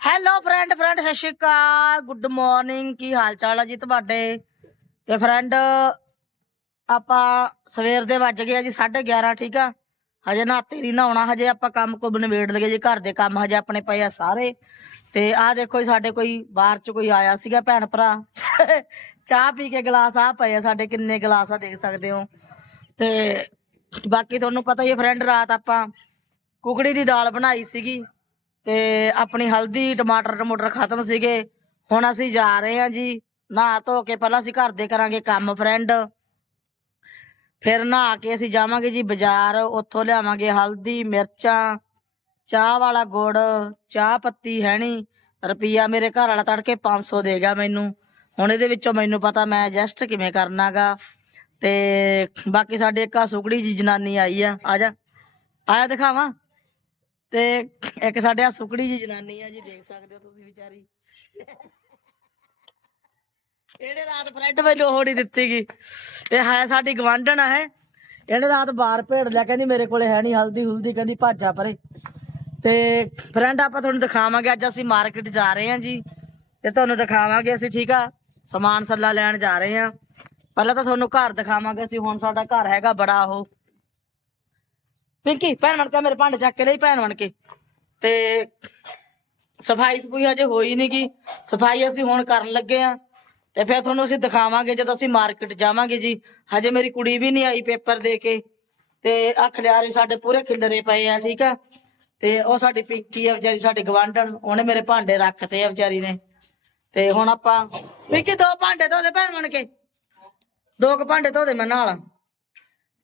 Hello friend friend ਸਤਿ ਸ਼੍ਰੀ ਅਕਾਲ। Good morning ਕੀ ਹਾਲ ਚਾਲ ਆ ਜੀ ਤੁਹਾਡੇ? ਤੇ ਫਰੈਂਡ ਆਪਾਂ ਸਵੇਰ ਦੇ ਵੱਜ ਗਏ ਆ ਜੀ 11:30 ਠੀਕ ਆ? ਹਜੇ ਨਹਾਤੇ ਨਹੀਂ ਨਹਾਉਣਾ, ਹਜੇ ਆਪਾਂ ਕੰਮ ਕੋ ਨਵੇੜ ਲਗੇ ਜੀ, ਘਰ ਦੇ ਕੰਮ ਹਜੇ ਆਪਣੇ ਪਏ ਆ ਸਾਰੇ। ਤੇ ਆਹ ਦੇਖੋ ਜੀ, ਸਾਡੇ ਕੋਈ ਬਾਹਰ ਚ ਕੋਈ ਆਇਆ ਸੀਗਾ ਭੈਣ ਭਰਾ। ਚਾਹ ਪੀ ਕੇ ਗਲਾਸ ਆ ਪਏ ਆ ਸਾਡੇ, ਕਿੰਨੇ ਗਲਾਸ ਆ ਦੇਖ ਸਕਦੇ ਹੋ। ਤੇ ਬਾਕੀ ਤੁਹਾਨੂੰ ਪਤਾ ਹੀ ਹੈ ਫਰੈਂਡ ਰਾਤ ਆਪਾਂ ਕੁਕੜੀ ਦੀ ਦਾਲ ਬਣਾਈ ਸੀਗੀ। ਤੇ ਆਪਣੀ ਹਲਦੀ, ਟਮਾਟਰ, ਟਮੂਟਰ ਖਤਮ ਸੀਗੇ। ਹੁਣ ਅਸੀਂ ਜਾ ਰਹੇ ਹਾਂ ਜੀ। ਨਹਾ ਧੋ ਕੇ ਪਹਿਲਾਂ ਅਸੀਂ ਘਰ ਦੇ ਕਰਾਂਗੇ ਕੰਮ ਫਰੈਂਡ ਫਿਰ ਨਹਾ ਕੇ ਅਸੀਂ ਜਾਵਾਂਗੇ ਜੀ ਬਾਜ਼ਾਰ। ਉੱਥੋਂ ਲਿਆਵਾਂਗੇ ਹਲਦੀ, ਮਿਰਚਾਂ, ਚਾਹ ਵਾਲਾ ਗੁੜ, ਚਾਹ ਪੱਤੀ ਹੈਣੀ ਰੁਪਈਆ ਮੇਰੇ ਘਰ ਵਾਲਾ ਤੜਕੇ 500 ਦੇ ਗਿਆ ਮੈਨੂੰ। ਹੁਣ ਇਹਦੇ ਵਿੱਚੋਂ ਮੈਨੂੰ ਪਤਾ ਮੈਂ ਐਡਜਸਟ ਕਿਵੇਂ ਕਰਨਾਗਾ। ਤੇ ਬਾਕੀ ਸਾਡੇ ਇੱਕ ਆ ਸੁਗੜੀ ਜੀ ਜਨਾਨੀ ਆਈ ਆ। ਆ ਜਾ। ਆਇਆ ਦਿਖਾਵਾਂ? ਤੇ ਇੱਕ ਸਾਡੇ ਆ ਸੁਕੜੀ ਜੀ ਜਨਾਨੀ ਆ ਜੀ, ਦੇਖ ਸਕਦੇ ਹੋ ਤੁਸੀਂ ਵਿਚਾਰੀ। ਇਹਨੇ ਰਾਤ ਫਰੈਂਡ ਮੈਨੂੰ ਹੋੜੀ ਦਿੱਤੀ ਗਈ ਇਹ ਹੈ ਸਾਡੀ ਗਵਾਂਢਣ ਹੈ ਇਹਨੇ ਰਾਤ ਬਾਹਰ ਭੇੜ ਲਿਆ, ਕਹਿੰਦੀ ਮੇਰੇ ਕੋਲੇ ਹੈ ਨਹੀਂ ਹਲਦੀ ਹੁਲਦੀ, ਕਹਿੰਦੀ ਭਾਜਾ ਪਰੇ। ਤੇ ਫਰੈਂਡ ਆਪਾਂ ਤੁਹਾਨੂੰ ਦਿਖਾਵਾਂਗੇ, ਅੱਜ ਅਸੀਂ ਮਾਰਕੀਟ ਜਾ ਰਹੇ ਹਾਂ ਜੀ। ਤੇ ਤੁਹਾਨੂੰ ਦਿਖਾਵਾਂਗੇ ਅਸੀਂ, ਠੀਕ ਆ? ਸਮਾਨ ਸੱਲਾ ਲੈਣ ਜਾ ਰਹੇ ਹਾਂ। ਪਹਿਲਾਂ ਤਾਂ ਤੁਹਾਨੂੰ ਘਰ ਦਿਖਾਵਾਂਗੇ ਅਸੀਂ, ਹੁਣ ਸਾਡਾ ਘਰ ਹੈਗਾ ਬੜਾ ਉਹ। ਪਿੰਕੀ, ਭੈਣ ਬਣ ਕੇ ਮੇਰੇ ਭਾਂਡੇ ਚੱਕ ਕੇ ਲਈ ਭੈਣ ਬਣ ਕੇ। ਤੇ ਸਫ਼ਾਈ ਸਫੂਈ ਹਜੇ ਹੋਈ ਨੀ ਗੀ। ਸਫ਼ਾਈ ਅਸੀਂ ਹੁਣ ਕਰਨ ਲੱਗੇ ਆ। ਤੇ ਫਿਰ ਤੁਹਾਨੂੰ ਅਸੀਂ ਦਿਖਾਵਾਂਗੇ ਜਦੋਂ ਅਸੀਂ ਮਾਰਕੀਟ ਜਾਵਾਂਗੇ ਜੀ। ਹਜੇ ਮੇਰੀ ਕੁੜੀ ਵੀ ਨਹੀਂ ਆਈ ਪੇਪਰ ਦੇ ਕੇ। ਤੇ ਆ ਖਲਿਆਰੇ ਸਾਡੇ ਪੂਰੇ ਖਿਲਰੇ ਪਏ ਆ, ਠੀਕ ਆ? ਤੇ ਉਹ ਸਾਡੀ ਪਿੰਕੀ ਆ ਵਿਚਾਰੀ, ਸਾਡੇ ਗਵਾਂਢਣ ਉਹਨੇ ਮੇਰੇ ਭਾਂਡੇ ਰੱਖਤੇ ਆ ਵਿਚਾਰੀ ਨੇ। ਤੇ ਹੁਣ ਆਪਾਂ ਪਿੰਕੀ, ਦੋ ਭਾਂਡੇ ਧੋ ਦੇ ਭੈਣ ਬਣ ਕੇ। ਦੋ ਕੁ ਭਾਂਡੇ ਧੋ ਦੇ ਮੈਂ ਨਾਲ।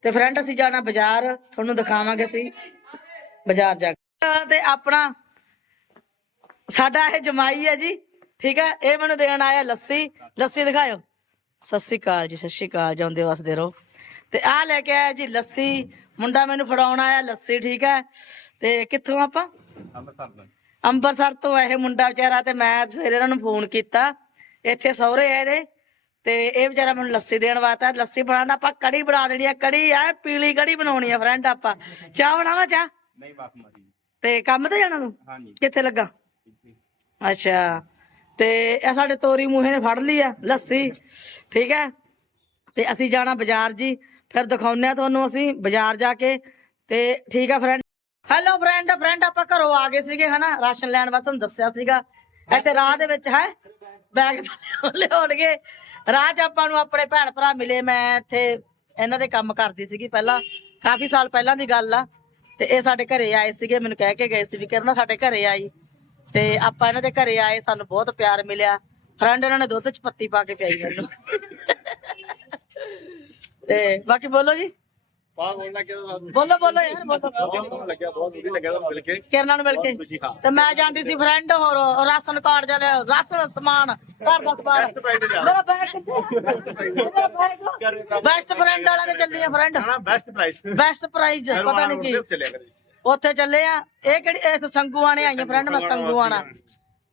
ਤੇ ਫਰੈਂਡ ਅਸੀਂ ਜਾਣਾ ਬਾਜ਼ਾਰ ਤੁਹਾਨੂੰ ਦਿਖਾਵਾਂਗੇ ਅਸੀਂ। ਬਾਜ਼ਾਰ ਜਾ ਕੇ। ਤੇ ਆਪਣਾ ਸਾਡਾ ਇਹ ਜਮਾਈ ਹੈ ਜੀ ਠੀਕ ਹੈ? ਇਹ ਮੈਨੂੰ ਦੇਣ ਆਇਆ ਲੱਸੀ। ਲੱਸੀ ਦਿਖਾਇਓ। ਸਤਿ ਸ਼੍ਰੀ ਅਕਾਲ ਜੀ ਸਤਿ ਸ਼੍ਰੀ ਅਕਾਲ ਜਾਂਦੇ ਵਸਦੇ ਰਹੋ। ਤੇ ਆ ਲੈ ਕੇ ਆਇਆ ਜੀ ਲੱਸੀ। ਮੁੰਡਾ ਮੈਨੂੰ ਫੜਾਉਣ ਆਇਆ ਲੱਸੀ ਠੀਕ ਹੈ? ਤੇ ਕਿੱਥੋਂ ਆਪਾਂ? ਅੰਮ੍ਰਿਤਸਰ ਤੋਂ। ਇਹ ਮੁੰਡਾ ਵਿਚਾਰਾ ਤੇ ਮੈਂ ਸਵੇਰੇ ਇਹਨਾਂ ਨੂੰ ਫੋਨ ਕੀਤਾ। ਇੱਥੇ ਸਹੁਰੇ ਆ ਇਹਦੇ। ਤੇ ਇਹ ਵਿਚਾਰਾ ਮੈਨੂੰ ਲੱਸੀ ਦੇਣ ਵਾਸਤੇ ਲੱਸੀ ਬਣਾਉਣਾ ਆਪਾਂ ਕੜੀ ਬਣਾ ਦੇਣੀ ਆ। ਕੜੀ ਆ ਪੀਲੀ ਕੜੀ ਬਣਾਉਣੀ ਆ ਫਰੈਂਡ ਆਪਾਂ। ਚਾਹ ਬਣਾਵਾ ਚਾਹ? ਨਹੀਂ ਬਾਸਮਤੀ। ਤੇ ਕੰਮ ਤੇ ਜਾਣਾ ਤੂੰ? ਹਾਂਜੀ। ਕਿੱਥੇ ਲੱਗਾ? ਅੱਛਾ। ਤੇ ਇਹ ਸਾਡੇ ਤੋਰੀ ਮੂਹੇ ਨੇ ਫੜ ਲਈ ਆ ਲੱਸੀ। ਠੀਕ ਹੈ ਤੇ ਅਸੀਂ ਜਾਣਾ ਬਾਜ਼ਾਰ ਜੀ। ਫਿਰ ਦਿਖਾਉਂਦੇ ਆ ਤੁਹਾਨੂੰ ਅਸੀਂ ਬਾਜ਼ਾਰ ਜਾ ਕੇ। ਤੇ ਠੀਕ ਹੈ ਫਰੈਂਡ ਹੈਲੋ ਫਰੈਂਡ ਫਰੈਂਡ ਆਪਾਂ ਘਰੋਂ ਆ ਗਏ ਸੀਗੇ ਹਨਾ? ਰਾਸ਼ਨ ਲੈਣ ਵਾਸਤੇ ਤੁਹਾਨੂੰ ਦੱਸਿਆ ਸੀਗਾ। ਇੱਥੇ ਰਾਹ ਦੇ ਵਿੱਚ ਹੈ? ਬੈਗ ਲਿਆਉਣਗੇ। ਰਾਹ ਆਪਾਂ ਨੂੰ ਆਪਣੇ ਭੈਣ ਭਰਾ ਮਿਲੇ, ਮੈਂ ਇੱਥੇ ਇਹਨਾਂ ਦੇ ਕੰਮ ਕਰਦੀ ਸੀਗੀ ਪਹਿਲਾਂ, ਕਾਫੀ ਸਾਲ ਪਹਿਲਾਂ ਦੀ ਗੱਲ ਆ, ਤੇ ਇਹ ਸਾਡੇ ਘਰੇ ਆਏ ਸੀਗੇ, ਮੈਨੂੰ ਕਹਿ ਕੇ ਗਏ ਸੀ ਵੀ ਕਿਰਨਾ ਸਾਡੇ ਘਰੇ ਆਈ, ਤੇ ਆਪਾਂ ਇਹਨਾਂ ਦੇ ਘਰੇ ਆਏ, ਸਾਨੂੰ ਬਹੁਤ ਪਿਆਰ ਮਿਲਿਆ, ਫਰੈਂਡ ਇਹਨਾਂ ਨੇ ਦੁੱਧ ਚ ਪੱਤੀ ਪਾ ਕੇ ਪਿਆਈ ਮੈਨੂੰ ਤੇ ਬਾਕੀ ਬੋਲੋ ਜੀ। ਬਾਹਰ ਬੋਲਣਾ ਕਿਉਂ ਬੋਲੋ ਬੋਲੋ ਯਾਰ ਬੋਲੋ। ਬਹੁਤ ਲੱਗਿਆ ਬਹੁਤ ਵਧੀਆ ਲੱਗਿਆ ਤੁਹਾਨੂੰ ਮਿਲ ਕੇ। ਕਿਰਨਾਂ ਨੂੰ ਮਿਲ ਕੇ। ਖੁਸ਼ੀ ਹਾਂ। ਤੇ ਮੈਂ ਜਾਂਦੀ ਸੀ ਫਰੈਂਡ ਹੋਰ ਰਾਸ਼ਨ ਕਾਰਡ ਜਾਂ ਰਾਸ਼ਨ ਸਮਾਨ ਘਰ ਦਾ ਸਮਾਨ। ਮੇਰਾ ਬੈਗ ਕਿੱਥੇ ਬੈਸਟ ਫਰੈਂਡ ਵਾਲਾ ਤੇ ਚੱਲੀ ਆ ਫਰੈਂਡ ਨਾ ਬੈਸਟ ਪ੍ਰਾਈਸ ਬੈਸਟ ਪ੍ਰਾਈਜ਼ ਪਤਾ ਨਹੀਂ ਕੀ। ਉੱਥੇ ਚੱਲੇ ਆ। ਇਹ ਕਿਹੜੀ ਇਸ ਸੰਗੂਆਣੇ ਆਈਆਂ ਫਰੈਂਡ ਮੈਂ ਸੰਗੂਆਣਾ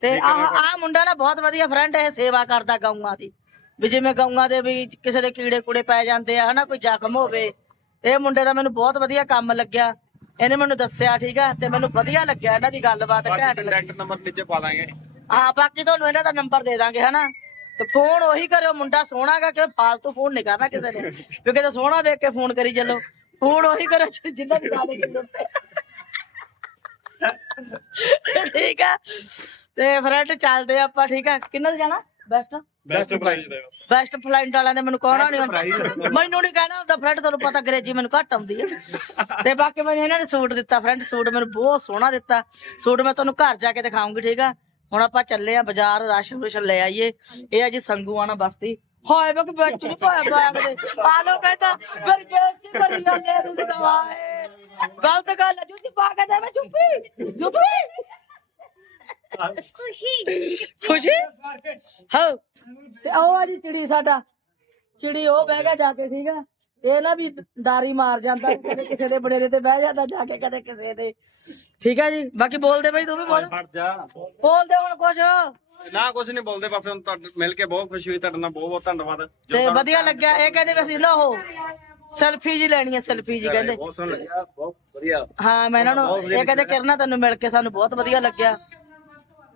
ਤੇ ਆਹ ਆਹ ਮੁੰਡਾ ਨਾ ਬਹੁਤ ਵਧੀਆ ਫਰੈਂਡ ਇਹ ਸੇਵਾ ਕਰਦਾ ਗਊਆਂ ਦੀ। ਵੀ ਜਿਵੇਂ ਗਊਆਂ ਦੇ ਵੀ ਕਿਸੇ ਦੇ ਕੀੜੇ ਕੂੜੇ ਪੈ ਜਾਂਦੇ ਆ ਹਨਾ ਕੋਈ ਜ਼ਖਮ ਹੋਵੇ। ਇਹ ਮੁੰਡੇ ਦਾ ਮੈਨੂੰ ਬਹੁਤ ਵਧੀਆ ਕੰਮ ਲੱਗਿਆ। ਇਹਨੇ ਮੈਨੂੰ ਦੱਸਿਆ ਠੀਕ ਆ ਤੇ ਮੈਨੂੰ ਵਧੀਆ ਲੱਗਿਆ ਇਹਨਾਂ ਦੀ ਗੱਲਬਾਤ ਘੈਂਟ ਲੱਗੀ। ਕੰਟੈਕਟ ਨੰਬਰ ਨੀਚੇ ਪਾ ਦਾਂਗੇ। ਹਾਂ ਬਾਕੀ ਤੁਹਾਨੂੰ ਇਹਨਾਂ ਦਾ ਨੰਬਰ ਦੇ ਦਾਂਗੇ ਹਨਾ? ਤੇ ਫੋਨ ਉਹੀ ਕਰਿਓ ਮੁੰਡਾ ਸੋਹਣਾਗਾ ਕਿ ਫਾਲਤੂ ਫੋਨ ਨਹੀਂ ਕਰਨਾ ਕਿਸੇ ਨੇ। ਕਿਉਂਕਿ ਤਾਂ ਸੋਹਣਾ ਦੇਖ ਕੇ ਫੋਨ ਕਰੀ ਚੱਲੋ। ਫੋਨ ਉਹੀ ਕਰਿਓ ਜਿੰਨਾ ਦੀ ਗੱਲ ਕਿੰਨੇ ਠੀਕ ਆ? ਤੇ ਫਰੈਂਡ ਚੱਲਦੇ ਆਪਾਂ ਠੀਕ ਆ? ਕਿੰਨਾ ਜਾਣਾ? ਬੈਸਟ ਬੈਸਟ ਪ੍ਰਾਈਸ ਦੇ ਬੈਸਟ ਫਲਾਈਟ ਵਾਲਿਆਂ ਨੇ ਮੈਨੂੰ ਕਹਿਣਾ ਨਹੀਂ ਹੁੰਦਾ ਮੈਨੂੰ ਨਹੀਂ ਕਹਿਣਾ ਹੁੰਦਾ ਫਰੈਂਡ ਤੁਹਾਨੂੰ ਪਤਾ ਅੰਗਰੇਜ਼ੀ ਮੈਨੂੰ ਘੱਟ ਆਉਂਦੀ ਹੈ ਤੇ ਬਾਕੀ ਮੈਨੂੰ ਇਹਨਾਂ ਨੇ ਸੂਟ ਦਿੱਤਾ ਫਰੈਂਡ ਸੂਟ ਮੈਨੂੰ ਬਹੁਤ ਸੋਹਣਾ ਦਿੱਤਾ। ਸੂਟ ਮੈਂ ਤੁਹਾਨੂੰ ਘਰ ਜਾ ਕੇ ਦਿਖਾਉਂਗੀ ਠੀਕ ਆ? ਹੁਣ ਆਪਾਂ ਚੱਲੇ ਆ ਬਾਜ਼ਾਰ ਰਾਸ਼ਨ ਰੂਸ਼ਨ ਲੈ ਆਈਏ। ਇਹ ਆ ਜੀ ਸੰਗੂਆਣਾ ਬਸਤੀ ਹਾਏ ਮੈਂ ਕਿ ਨਹੀਂ ਪਾਇਆ ਬੈਗ ਦੇ ਆ ਲੋ ਕਹਿੰਦਾ ਫਿਰ ਬੇਇੱਜ਼ਤੀ ਕਰੀ ਜਾਂਦੇ ਤੁਸੀਂ ਦਵਾਏ ਗਲਤ ਗੱਲ ਹੈ ਜੁੱਤੀ ਪਾ ਕੇ ਦੇਵੇ ਚੁੱਪੀ ਚੁੱਪੀ ਖੁਸ਼ੀ? ਹਾਂ। ਤੇ ਉਹ ਆ ਜੀ ਚਿੜੀ ਸਾਡਾ। ਚਿੜੀ ਉਹ ਬਹਿ ਗਿਆ ਜਾ ਕੇ ਠੀਕ ਆ? ਇਹ ਨਾ ਵੀ ਡਾਰੀ ਮਾਰ ਜਾਂਦਾ ਕਦੇ ਕਿਸੇ ਦੇ ਬੜੇਰੇ ਤੇ ਬਹਿ ਜਾਂਦਾ ਜਾ ਕੇ ਕਦੇ ਕਿਸੇ ਦੇ। ਠੀਕ ਆ ਜੀ? ਬਾਕੀ ਬੋਲਦੇ ਬਈ ਤੂੰ ਵੀ ਬੋਲ ਜਾ। ਬੋਲਦੇ ਹੁਣ ਕੁਛ। ਨਾ ਕੁਝ ਨਹੀਂ ਬੋਲਦੇ ਬਸ ਹੁਣ ਤੁਹਾਡੇ ਮਿਲ ਕੇ ਬਹੁਤ ਖੁਸ਼ੀ ਹੋਈ ਤੁਹਾਡੇ ਨਾਲ ਬਹੁਤ ਬਹੁਤ ਧੰਨਵਾਦ। ਜੋ ਤੇ ਤੁਹਾਨੂੰ ਵਧੀਆ ਲੱਗਿਆ ਇਹ ਕਹਿੰਦੇ ਵੀ ਅਸੀਂ ਨਾ ਉਹ ਸੈਲਫੀ ਜੀ ਲੈਣੀ ਹੈ ਸੈਲਫੀ ਜੀ ਕਹਿੰਦੇ। ਬਹੁਤ ਸੋਹਣਾ ਲੱਗਿਆ ਬਹੁਤ ਵਧੀਆ। ਹਾਂ ਮੈਂ ਇਹਨਾਂ ਨੂੰ ਇਹ ਕਹਿੰਦੇ ਕਿਰਨਾ ਤੈਨੂੰ ਮਿਲ ਕੇ ਸਾਨੂੰ ਬਹੁਤ ਵਧੀਆ ਲੱਗਿਆ।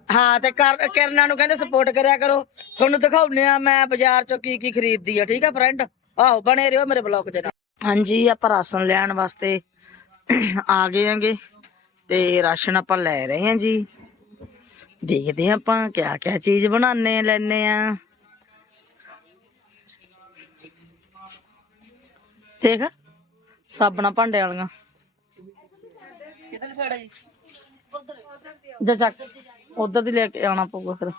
ਹਾਂ ਤੇ ਕਰ ਕਿਰਨਾਂ ਨੂੰ ਕਹਿੰਦੇ ਸਪੋਰਟ ਕਰਿਆ ਕਰੋ। ਤੁਹਾਨੂੰ ਦਿਖਾਉਨੇ ਆ ਮੈਂ ਬਾਜ਼ਾਰ ਚੋਂ ਕੀ ਕੀ ਖਰੀਦਦੀ ਆ ਠੀਕ ਆ ਫਰੈਂਡ ਆਹੋ ਬਣੇ ਰਹੋ ਮੇਰੇ ਬਲੌਗ ਦੇ ਨਾਲ। ਹਾਂਜੀ ਆਪਾਂ ਰਾਸ਼ਨ ਲੈਣ ਵਾਸਤੇ ਆ ਗਏ ਆਂਗੇ ਤੇ ਰਾਸ਼ਨ ਆਪਾਂ ਲੈ ਰਹੇ ਹਾਂ ਜੀ। ਦੇਖਦੇ ਹਾਂ ਆਪਾਂ ਕਿਆ ਕਿਆ ਚੀਜ਼ ਬਣਾਉਣੇ ਲੈਣੇ ਆ ਦੇਖ ਸਾਬਣਾ ਭਾਂਡੇ ਵਾਲੀਆਂ। ਕਿੱਧਰ ਸਾੜਾ ਜੀ? ਜਾ ਚੱਕ। ਉਧਰ ਦੀ ਲੈ ਕੇ ਆਉਣਾ ਪਊਗਾ ਫਿਰ।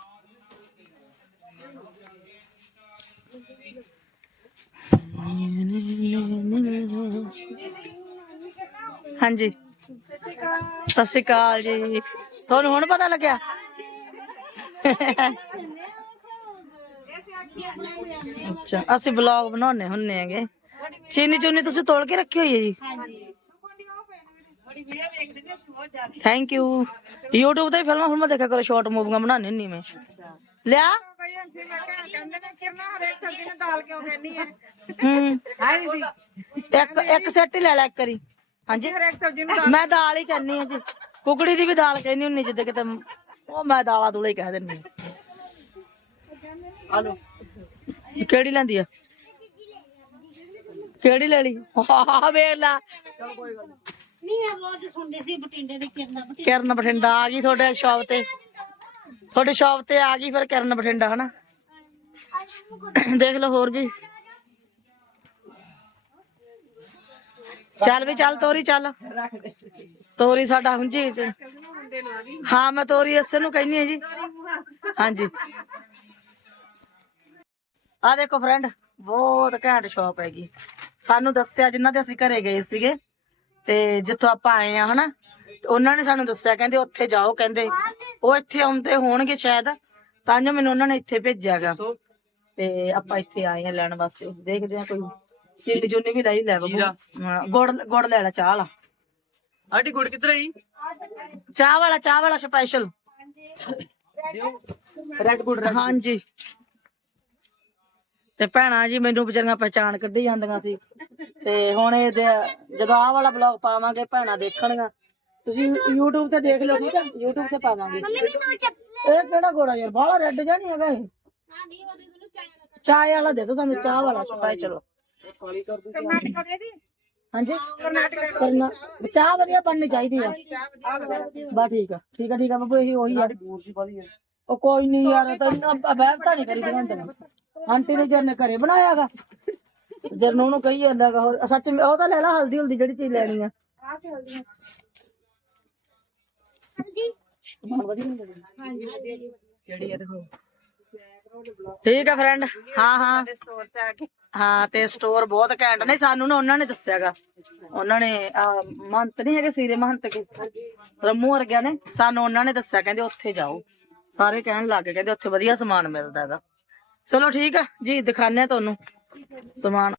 ਹਾਂਜੀ। ਸਤਿ ਸ਼੍ਰੀ ਅਕਾਲ ਜੀ। ਤੁਹਾਨੂੰ ਹੁਣ ਪਤਾ ਲੱਗਿਆ? ਅੱਛਾ, ਅਸੀਂ ਵਲੌਗ ਬਣਾਉਣੇ ਹੁੰਨੇ ਹੈਗੇ। ਚੀਨੀ ਚੁੰਨੀ ਤੁਸੀਂ ਤੋਲ ਕੇ ਰੱਖੀ ਹੋਈ ਹੈ ਜੀ? ਬੜੀ ਵੀਡੀਓ ਵੇਖਦੇ ਨੇ ਅਸੀਂ ਬਹੁਤ ਜ਼ਿਆਦਾ। ਥੈਂਕ ਯੂ YouTube ਤੇ ਫਿਲਮਾਂ ਫਿਲਮਾਂ ਦੇਖਿਆ ਕਰੋ ਸ਼ਾਰਟ ਮੂਵੀਆਂ ਬਣਾਉਣੀ ਹੁੰਨੀ ਮੈਂ। ਲਿਆ? ਕੋਈ ਅੰਸੀ ਮੈਂ ਕਿਹਾ ਕਹਿੰਦੇ ਨੇ ਕਿਰਨਾ ਹਰੇਕ ਸਬਜ਼ੀ ਨੂੰ ਦਾਲ ਕਿਉਂ ਖਾਣੀ ਹੈ ਹੂੰ। ਹਾਏ ਦੀਦੀ। ਇੱਕ ਇੱਕ ਸੈੱਟ ਹੀ ਲੈ ਲੈ ਇੱਕ ਵਾਰੀ। ਹਾਂਜੀ। ਹਰੇਕ ਸਬਜ਼ੀ ਨੂੰ ਮੈਂ ਦਾਲ ਹੀ ਕਹਿੰਨੀ ਆ ਜੀ। ਕੁਕੜੀ ਦੀ ਵੀ ਦਾਲ ਕਹਿੰਨੀ ਹੁੰਨੀ ਜਿੱਦੇ ਕਿਤੇ ਉਹ ਮੈਂ ਦਾਲਾਂ ਦੂਲੇ ਹੀ ਕਹਿ ਦਿੰਨੀ ਆ। ਆਲੂ ਕਿਹੜੀ ਲੈਂਦੀ ਆ? ਕਿਹੜੀ ਲੈ ਲਈ? ਹਾਂ ਵੇਖ ਲਾ। ਨਹੀਂ, ਇਹ ਰੋਜ਼ ਸੁਣਦੇ ਸੀ ਬਟਿੰਡੇ ਦੀ ਕਿਰਨਾ ਕਿਰਨ ਬਠਿੰਡਾ ਆ ਗਈ ਤੁਹਾਡੇ ਸ਼ਾਪ ਤੇ। ਤੁਹਾਡੀ ਸ਼ਾਪ ਤੇ ਆ ਗਈ ਫਿਰ ਕਿਰਨ ਬਠਿੰਡਾ, ਹਨਾ? ਦੇਖ ਲਓ ਹੋਰ ਵੀ। ਚੱਲ ਵੀ, ਚੱਲ ਤੋਰੀ ਚੱਲ। ਤੋਰੀ ਸਾਡਾ ਹੁੰਜੀ ਚ ਹਾਂ, ਮੈਂ ਤੋਰੀ ਇਸੇ ਨੂੰ ਕਹਿੰਨੀ ਆ ਜੀ। ਹਾਂਜੀ। ਆ ਦੇਖੋ ਫਰੈਂਡ ਬਹੁਤ ਘੈਂਟ ਸ਼ਾਪ ਹੈਗੀ। ਸਾਨੂੰ ਦੱਸਿਆ, ਜਿਨ੍ਹਾਂ ਦੇ ਅਸੀਂ ਘਰੇ ਗਏ ਸੀਗੇ ਤੇ ਜਿੱਥੋਂ ਆਪਾਂ ਆਏ ਆ ਹਨਾ ਉਹਨਾਂ ਨੇ ਸਾਨੂੰ ਦੱਸਿਆ ਕਹਿੰਦੇ ਉੱਥੇ ਜਾਓ ਕਹਿੰਦੇ ਉਹ ਇੱਥੇ ਆਉਂਦੇ ਹੋਣਗੇ ਸ਼ਾਇਦ ਤਾਂ ਜੋ ਮੈਨੂੰ ਉਹਨਾਂ ਨੇ ਇੱਥੇ ਭੇਜਿਆਗਾ ਤੇ ਆਪਾਂ ਇੱਥੇ ਆਏ ਆ ਲੈਣ ਵਾਸਤੇ ਦੇਖਦੇ ਆ ਕੋਈ ਚੀਨੀ ਚੁੰਨੀ ਵੀ ਲਈ ਲੈ ਬੱਬੂ। ਗੁੜ ਗੁੜ ਲੈ ਲੈ ਚਾਹ ਵਾਲਾ ਆਂਟੀ ਗੁੜ ਕਿੱਧਰ ਆਈ? ਚਾਹ ਵਾਲਾ ਚਾਹ ਵਾਲਾ ਸਪੈਸ਼ਲ ਰੈਡ ਗੁੜ। ਹਾਂਜੀ। ਤੇ ਭੈਣਾਂ ਜੀ ਮੈਨੂੰ ਵਿਚਾਰੀਆਂ ਪਹਿਚਾਣ ਕੱਢੀ ਜਾਂਦੀਆਂ ਸੀ। ਤੇ ਹੁਣ ਇਹ ਜਦੋਂ ਆਹ ਵਾਲਾ ਬਲੌਗ ਪਾਵਾਂਗੇ ਭੈਣਾਂ ਦੇਖਣਗੀਆਂ। ਤੁਸੀਂ YouTube ਤੇ ਦੇਖ ਲਓ ਠੀਕ ਹੈ YouTube ਤੇ ਪਾਵਾਂਗੇ। ਇਹ ਕਿਹੜਾ ਗੋੜਾ ਯਾਰ? ਬਾਹਲਾ ਰੈੱਡ ਜਿਹਾ ਨਹੀਂ ਹੈਗਾ ਇਹ। ਚਾਹ ਵਾਲਾ ਦੇ ਦੋ ਸਾਨੂੰ ਚਾਹ ਵਾਲਾ ਸਪੈਸ਼ਲ ਕਰਨਾਟਕ ਦੇ ਦੀ? ਹਾਂਜੀ? ਕਰਨਾ ਚਾਹ ਵਧੀਆ ਬਣਨੀ ਚਾਹੀਦੀ ਆ। ਬਾ ਠੀਕ ਆ। ਠੀਕ ਆ ਠੀਕ ਆ ਬਾਬੂ ਇਹੀ ਉਹੀ ਆ। ਉਹ ਕੋਈ ਨਹੀਂ ਯਾਰ ਤੈਨੂੰ ਬਹਿਬਤਾ ਨਹੀਂ ਕਰੀ ਦਿੰਦੇ ਆਂਟੀ ਨੇ। ਜਰਨੇ ਘਰੇ ਬਣਾਇਆਗਾ ਜਰਨੋਂ ਨੂੰ ਕਹੀ ਜਾਂਦਾਗਾ ਹੋਰ ਸੱਚ ਉਹ ਤਾਂ ਲੈ ਲਾ ਹਲਦੀ ਹਲਦੀ ਜਿਹੜੀ ਚੀਜ਼ ਲੈਣੀ ਆ। ਜਿਹੜੀ ਇਹ ਦੇਖੋ ਠੀਕ ਆ ਫਰੈਂਡ ਹਾਂ ਹਾਂ। ਸਟੋਰ ਚ ਆ ਕੇ। ਹਾਂ ਤੇ ਸਟੋਰ ਬਹੁਤ ਘੈਂਟ। ਨਹੀਂ ਸਾਨੂੰ ਨਾ ਉਹਨਾਂ ਨੇ ਦੱਸਿਆਗਾ। ਉਹਨਾਂ ਨੇ ਆਹ, ਮਹੰਤ ਨਹੀਂ ਹੈਗੇ ਸੀਰੇ ਮਹੰਤ ਕੇ? ਰਮੂ ਵਰਗਿਆਂ ਨੇ। ਸਾਨੂੰ ਉਹਨਾਂ ਨੇ ਦੱਸਿਆ ਕਹਿੰਦੇ ਉੱਥੇ ਜਾਓ। ਸਾਰੇ ਕਹਿਣ ਲੱਗ ਗਏ ਕਹਿੰਦੇ ਉੱਥੇ ਵਧੀਆ ਸਮਾਨ ਮਿਲਦਾ ਹੈਗਾ। ਚਲੋ ਠੀਕ ਆ ਜੀ ਦਿਖਾਣੇ ਤੁਹਾਨੂੰ ਸਮਾਨ।